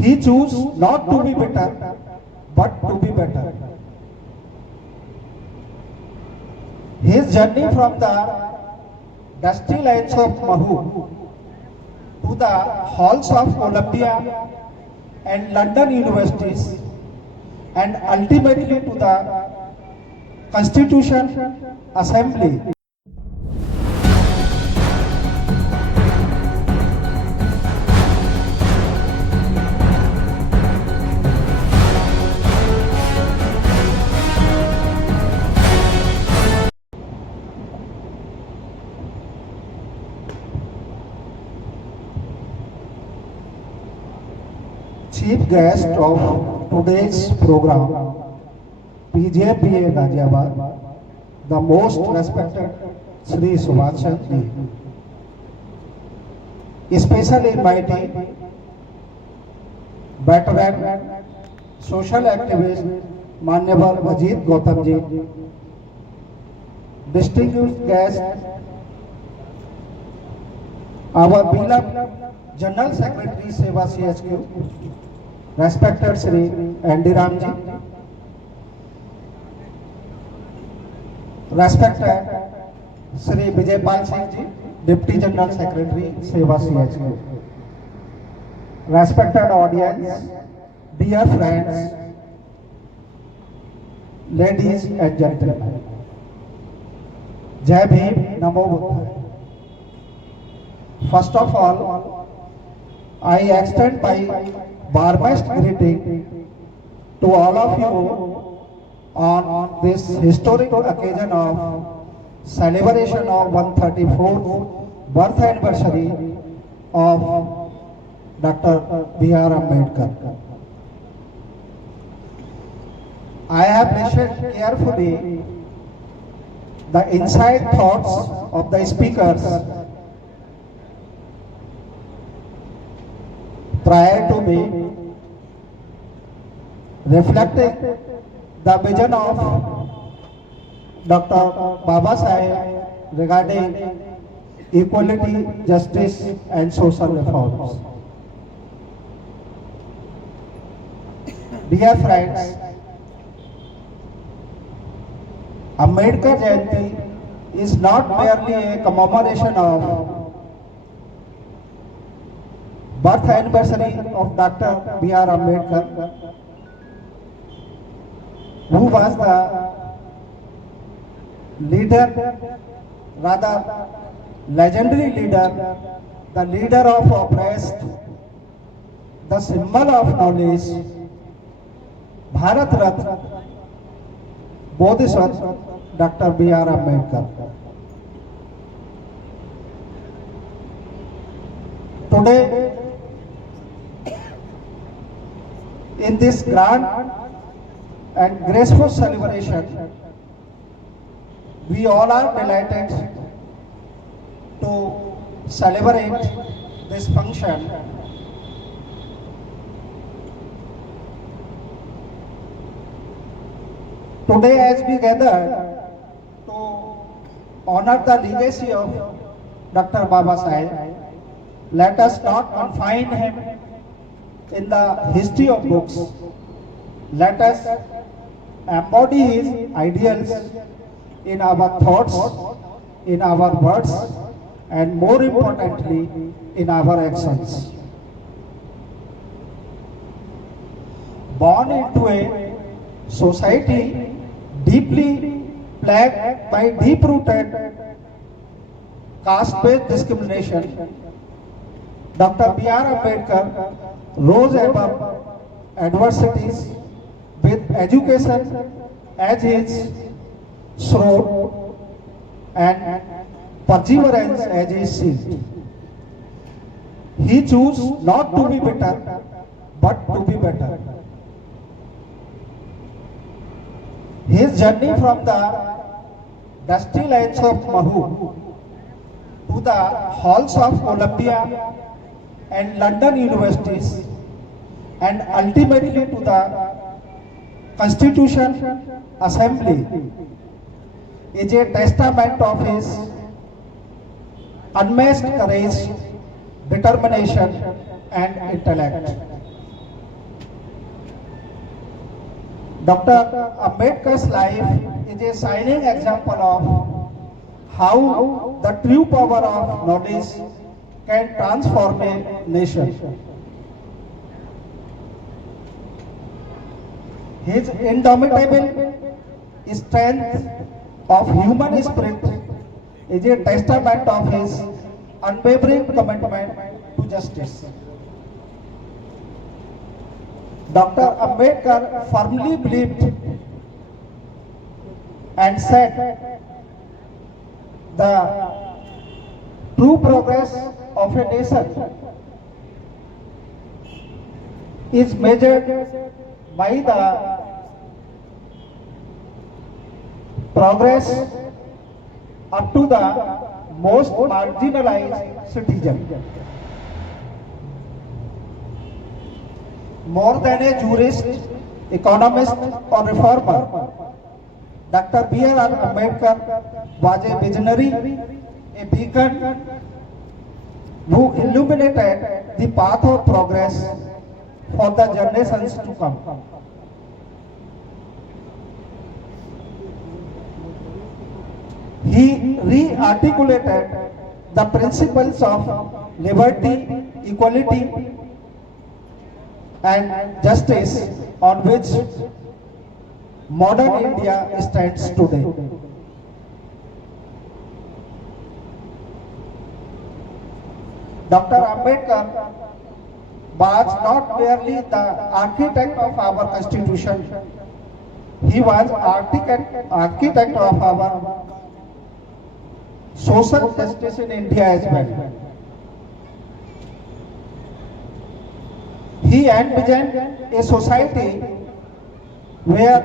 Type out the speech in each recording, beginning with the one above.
He chose not to be better, but to be better. His journey from the dusty lanes of Mahu to the halls of Columbia and London universities and ultimately to the Constitution Assembly. Chief guest of today's program, PJPA Ghaziabad, the most respected Sri Subhash Chandra Ji, special invitee, veteran, social activist, Manyabal Ajit Gautam Ji, distinguished guest, our beloved General Secretary Seva CHQ, respected Sri Andy Ramji, respected Sri Vijaypal Singh Ji, Deputy General Secretary Seva CHQ, respected audience, dear friends, ladies and gentlemen, Jai Bhim, Namo Buddhaya. First of all, I extend my warmest greeting to all of you on this historic occasion of celebration of 134th birth anniversary of Dr. B.R. Ambedkar. I have listened carefully the inside thoughts of the speakers prior to me, reflecting the vision of Dr. Baba Saheb regarding equality, justice and social reforms. Dear friends, Ambedkar Jayanti is not merely a commemoration of birth anniversary of Dr. B.R. Ambedkar, who was the leader, rather legendary leader, the leader of oppressed, the symbol of knowledge, Bharat Ratna, Bodhisattva, Dr. B.R. Ambedkar. Today, in this grand and graceful celebration, we all are delighted to celebrate this function. Today, as we gather to honor the legacy of Dr. Baba Saheb, let us not confine him in the history of books. Let us embody his ideals in our thoughts, in our words, and more importantly, in our actions. Born into a society deeply plagued by deep-rooted caste-based discrimination, Dr. B.R. Ambedkar rose above adversities with education as his sword and perseverance as his shield. He chose not to be better, but to be better. His journey from the dusty lanes of Mahu to the halls of Columbia and London universities and ultimately to the Constitution Assembly is a testament of his unmatched courage, determination and intellect. Dr. Ambedkar's life is a shining example of how the true power of knowledge can transform a nation. His indomitable strength of human spirit is a testament of his unwavering commitment to justice. Dr. Ambedkar firmly believed and said the true progress of a nation is measured by the progress up to the most marginalized citizen. More than a jurist, economist or reformer, Dr. B.R. Ambedkar was a visionary, a beacon who illuminated the path of progress for the generations to come. He re-articulated the principles of liberty, equality, and justice on which modern India stands today. Dr. Ambedkar was not merely the architect of our constitution, he was architect of our social justice in India as well. He envisioned a society where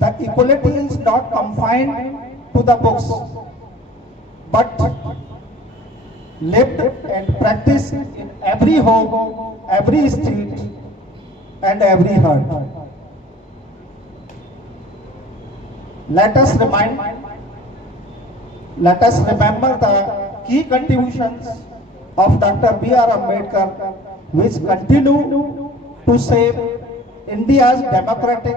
the equality is not confined to the books, but lived and practiced in every home, every street, and every heart. Let us remember the key contributions of Dr. B.R. Ambedkar, which continue to shape India's democratic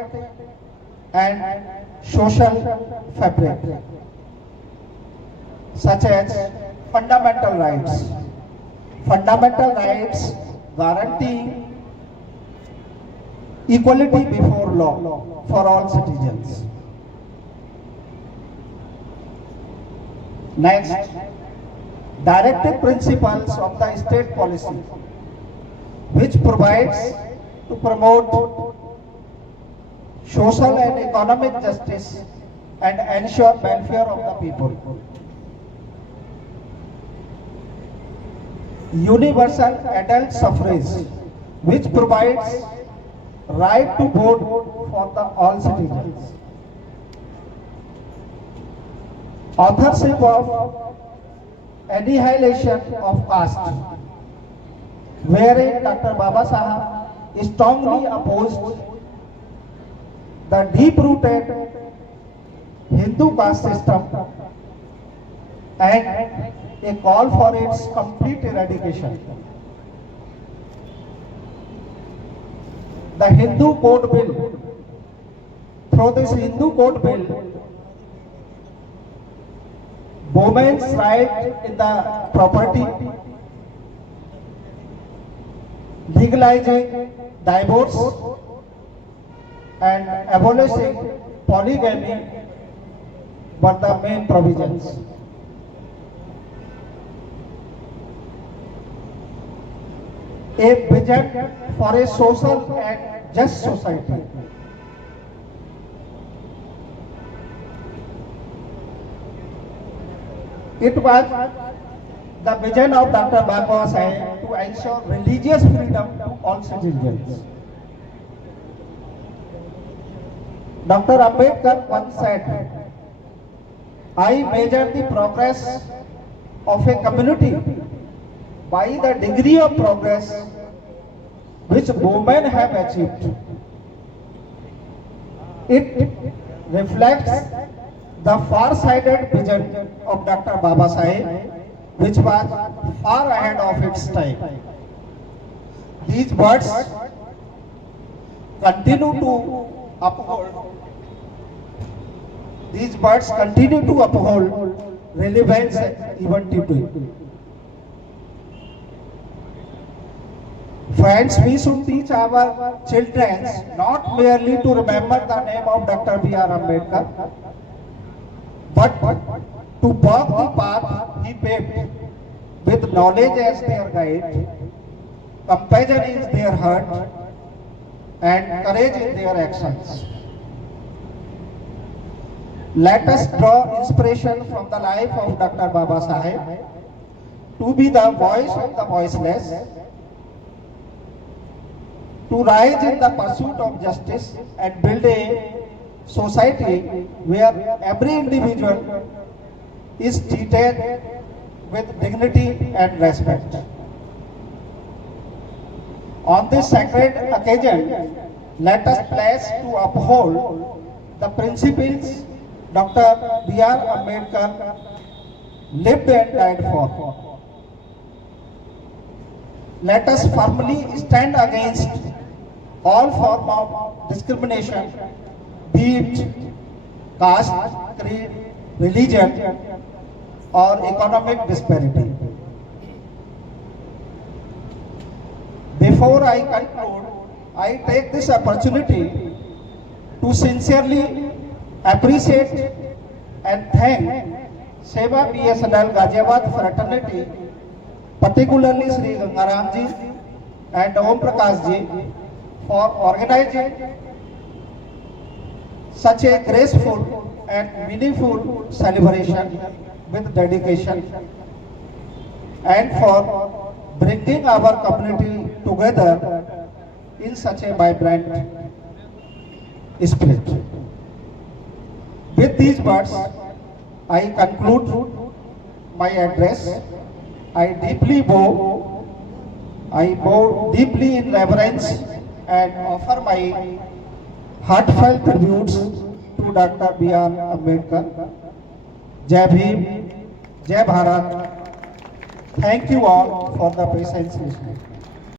and social fabric, such as fundamental rights. Fundamental rights guarantee equality before law for all citizens. Next, directive principles of the state policy, which provides to promote social and economic justice and ensure welfare of the people. Universal adult suffrage, which provides right to vote for all citizens. Authorship of annihilation of caste, wherein Dr. Baba Sahab strongly opposed the deep-rooted Hindu caste system and a call for its complete eradication. The Hindu Code Bill, through this Hindu Code Bill, women's right in the property, legalizing divorce and abolishing polygamy were the main provisions. A vision for a social and just society. It was the vision of Dr. Baba Saheb to ensure religious freedom to all citizens. Dr. Ambedkar once said, I measure the progress of a community by the degree of progress which women have achieved. It reflects the far-sighted vision of Dr. Baba Saheb, which was far ahead of its time. These words continue to uphold, these birds continue to uphold relevance even today. Friends, we should teach our children not merely to remember the name of Dr. B.R. Ambedkar, but to walk the path he paved with knowledge as their guide, compassion is their heart, and courage in their actions. Let us draw inspiration from the life of Dr. Baba Saheb to be the voice of the voiceless, to rise in the pursuit of justice and build a society where every individual is treated with dignity and respect. On this sacred occasion, let us pledge to uphold the principles Dr. B.R. Ambedkar lived and died for. Let us firmly stand against all form of discrimination, be it caste, creed, religion, or economic disparity. Before I conclude, I take this opportunity to sincerely appreciate and thank Seva BSNL Ghaziabad fraternity, particularly Sri Gangaram ji and Om Prakash ji, for organizing such a graceful and meaningful celebration with dedication, and for bringing our community together in such a vibrant spirit. With these words, I conclude my address. I bow deeply in reverence and offer my heartfelt tributes to Dr. B.R. Ambedkar. Jai Bhim, Jai Bharat. Thank you all for the patience listening.